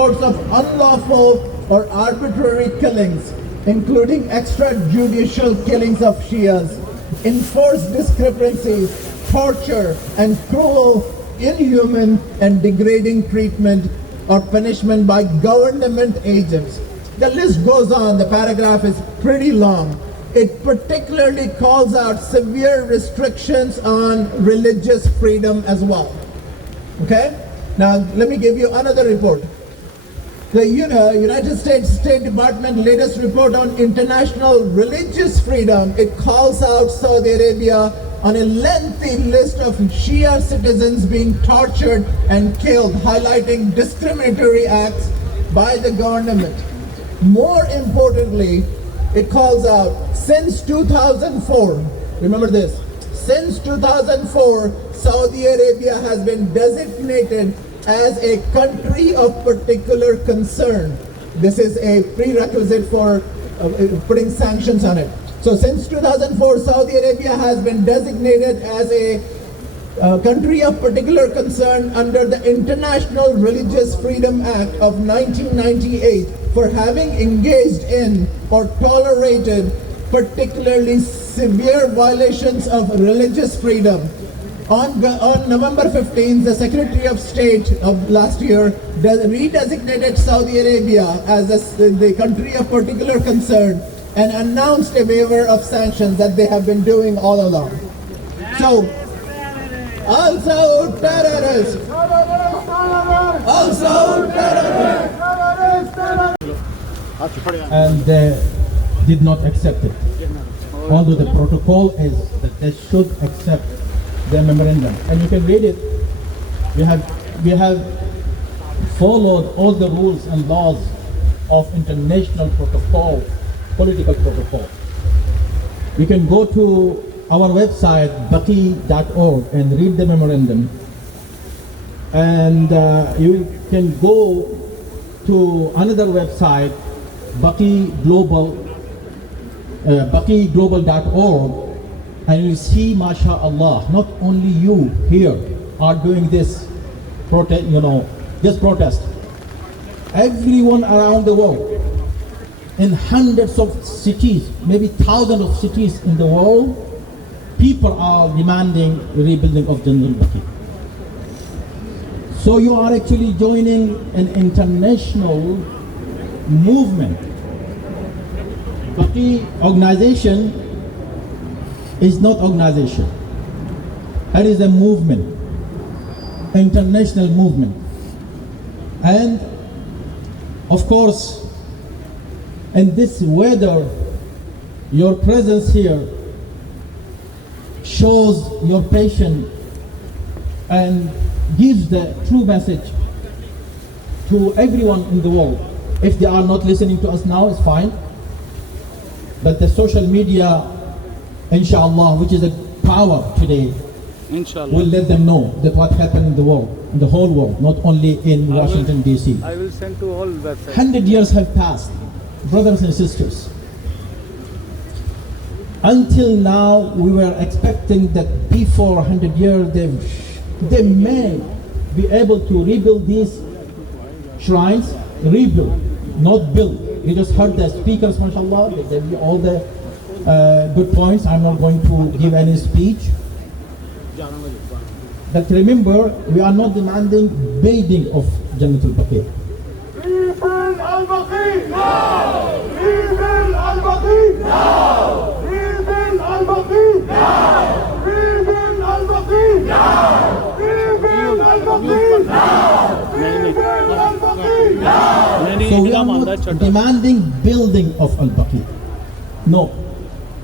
reports of unlawful or arbitrary killings, including extrajudicial killings of Shias, enforced discrepancies, torture, and cruel, inhuman, and degrading treatment or punishment by government agents. The list goes on, the paragraph is pretty long. It particularly calls out severe restrictions on religious freedom as well. Okay? Now, let me give you another report. The United States State Department latest report on international religious freedom, it calls out Saudi Arabia on a lengthy list of Shia citizens being tortured and killed, highlighting discriminatory acts by the government. More importantly, it calls out, since 2004, remember this, since 2004, Saudi Arabia has been designated as a country of particular concern. This is a prerequisite for putting sanctions on it. So since 2004, Saudi Arabia has been designated as a country of particular concern under the International Religious Freedom Act of 1998 for having engaged in or tolerated particularly severe violations of religious freedom. On November 15th, the Secretary of State of last year redesignated Saudi Arabia as the country of particular concern and announced a waiver of sanctions that they have been doing all along. So, also terrorists! Also terrorists! And they did not accept it. Although the protocol is that they should accept the memorandum. And you can read it. We have followed all the rules and laws of international protocol, political protocol. You can go to our website, baqee.org, and read the memorandum. And you can go to another website, baqeeglobal.org, and you see, mashallah, not only you here are doing this protest. Everyone around the world, in hundreds of cities, maybe thousands of cities in the world, people are demanding rebuilding of General Baqee. So you are actually joining an international movement. Baqee organization is not organization. It is a movement, international movement. And of course, in this weather, your presence here shows your patience and gives the true message to everyone in the world. If they are not listening to us now, it's fine. But the social media, inshallah, which is a power today, inshallah, will let them know that what happened in the world, in the whole world, not only in Washington, D.C. I will send to all websites. 100 years have passed, brothers and sisters. Until now, we were expecting that before 100 years, they may be able to rebuild these shrines, rebuild, not build. You just heard the speakers, mashallah, they gave you all the good points. I'm not going to give any speech. But remember, we are not demanding building of Jannatul Baqee. Rebuild Al-Baqee now! Rebuild Al-Baqee now! Rebuild Al-Baqee now! Rebuild Al-Baqee now! Rebuild Al-Baqee now! Rebuild Al-Baqee now! So we are not demanding building of Al-Baqee. No.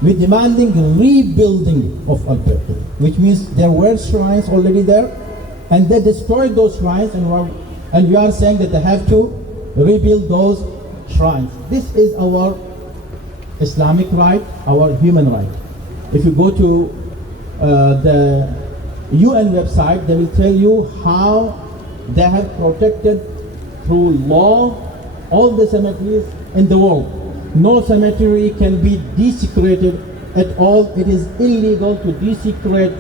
We're demanding rebuilding of Al-Baqee, which means there were shrines already there, and they destroyed those shrines, and we are saying that they have to rebuild those shrines. This is our Islamic right, our human right. If you go to the UN website, they will tell you how they have protected through law all the cemeteries in the world. No cemetery can be desecrated at all. It is illegal to desecrate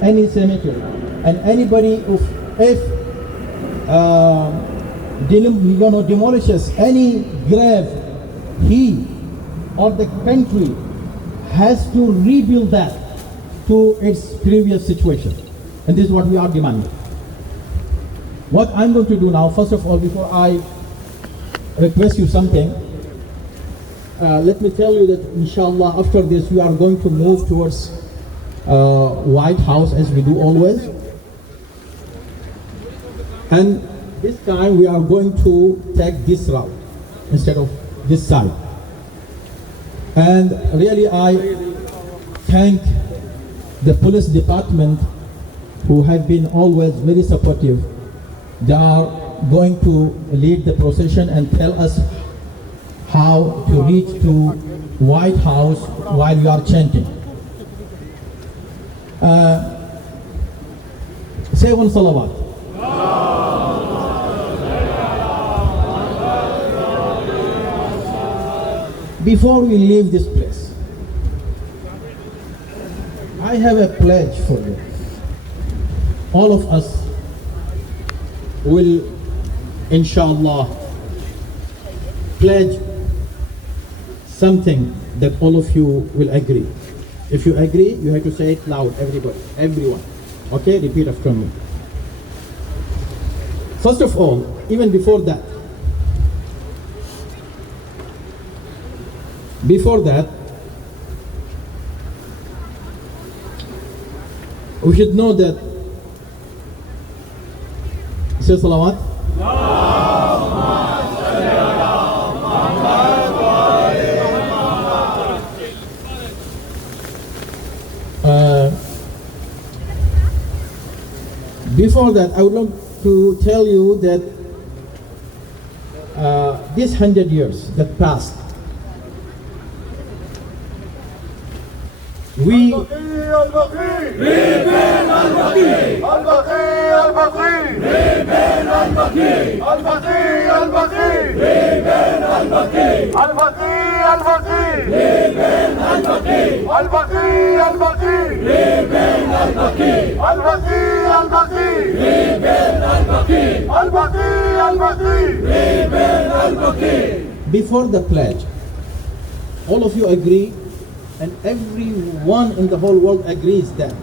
any cemetery. And anybody, if demolishes any grave, he or the country has to rebuild that to its previous situation. And this is what we are demanding. What I'm going to do now, first of all, before I request you something, let me tell you that inshallah after this we are going to move towards White House as we do always. And this time we are going to take this route instead of this side. And really I thank the police department who have been always very supportive. They are going to lead the procession and tell us how to reach to White House while we are chanting. Say one salawat. Before we leave this place, I have a pledge for you. All of us will, inshallah, pledge something that all of you will agree. If you agree, you have to say it loud, everybody, everyone. Okay, repeat after me. First of all, even before that, we should know that, say salawat. Before that, I would like to tell you that these 100 years that passed, we before the pledge, all of you agree, and everyone in the whole world agrees that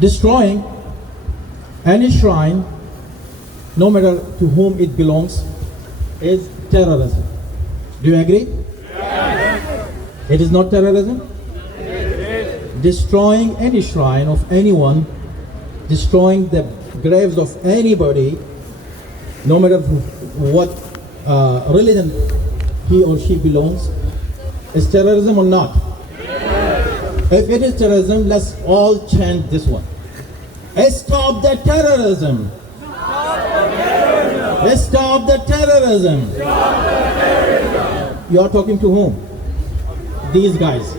destroying any shrine, no matter to whom it belongs, is terrorism. Do you agree? Yes. It is not terrorism? Yes. Destroying any shrine of anyone, destroying the graves of anybody, no matter what religion he or she belongs, is terrorism or not? Yes. If it is terrorism, let's all chant this one. Stop the terrorism! Stop the terrorism! Stop the terrorism! You are talking to whom? These guys.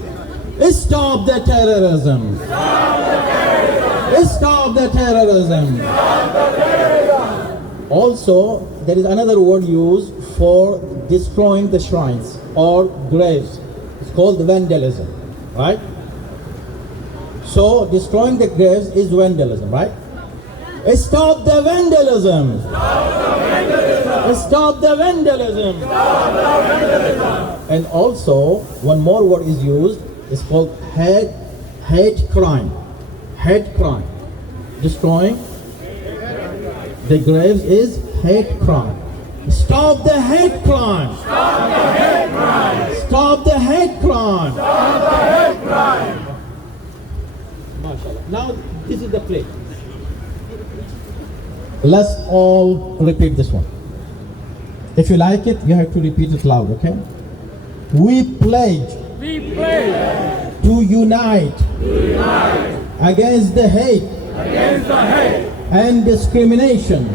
Stop the terrorism! Stop the terrorism! Stop the terrorism! Stop the terrorism! Also, there is another word used for destroying the shrines or graves. It's called vandalism, right? So, destroying the graves is vandalism, right? Stop the vandalism! Stop the vandalism! Stop the vandalism! Stop the vandalism! And also, one more word is used. It's called hate crime. Hate crime. Destroying the graves is hate crime. Stop the hate crime! Stop the hate crime! Stop the hate crime! Stop the hate crime! MashaAllah. Now, this is the play. Let's all repeat this one. If you like it, you have to repeat it loud, okay? We pledge to unite against the hate and discrimination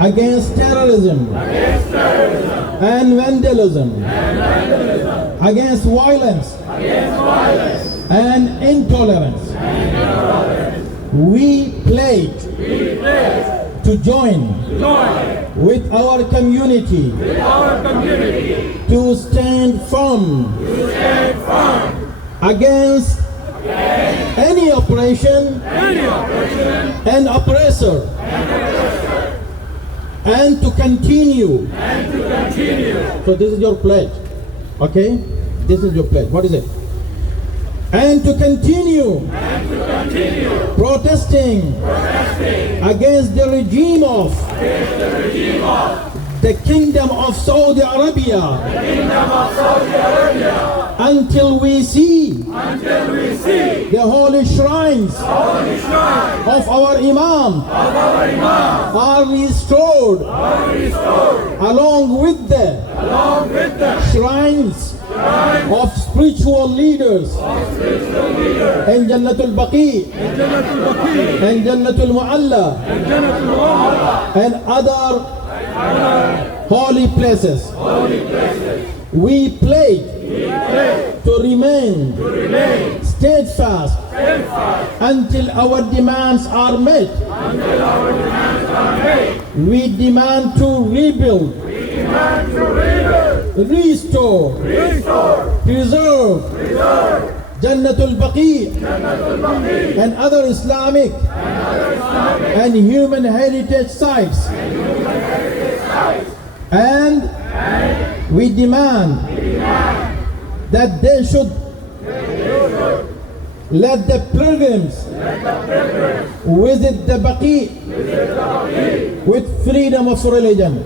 against terrorism and vandalism against violence and intolerance We pledge to join with our community to stand firm against any oppression and oppressor, and to continue. So this is your pledge, okay? This is your pledge. What is it? And to continue protesting against the regime of the Kingdom of Saudi Arabia until we see the holy shrines of our Imam are restored along with the shrines of spiritual leaders in Jannatul Baqee and Jannatul Mu'alla and other holy places. We pledge to remain steadfast until our demands are met. We demand to rebuild, restore, preserve Jannatul Baqee and other Islamic and human heritage sites. And we demand that they should let the pilgrims visit the Baqee with freedom of religion.